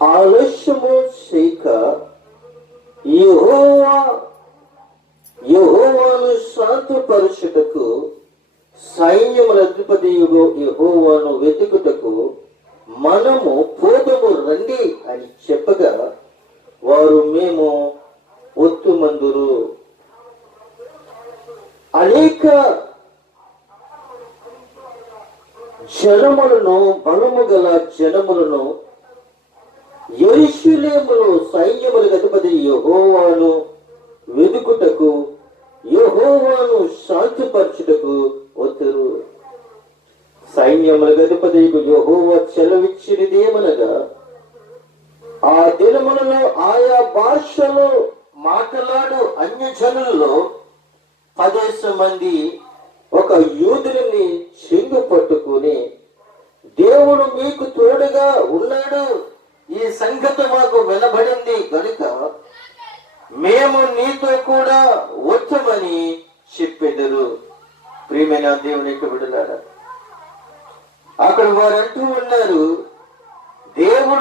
ఆలస్యము చేయక యెహోవాను శాంతపరచుటకు సైన్యముల అధిపతి యెహోవాను వెతుకుటకు మనము పోదము రండి అని చెప్పగా వారు మేము ఒత్తుమందురు. అనేక జనములను, బలము గల జనములను యెరూషలేములో సైన్యములకు అధిపతి యెహోవాను వెదుకుటకు, యెహోవాను శాంతిపరచుటకు వచ్చురు. సైన్యములకు అధిపతి యెహోవా సెలవిచ్చినదేమనగా, ఆ దినములలో ఆయా భాషలో మాట్లాడు అన్యజనులలో 10 మంది ఒక యూదుని చెంగు పట్టుకుని, దేవుడు మీకు తోడుగా ఉన్నాడు, ఈ సంగతి మాకు వినబడింది కనుక మేము నీతో కూడా వచ్చమని చెప్పెదరు. ప్రియమైన దేవుని యొక్క బిడ్డలారా, అక్కడ వారు అంటూ ఉన్నారు, దేవుడు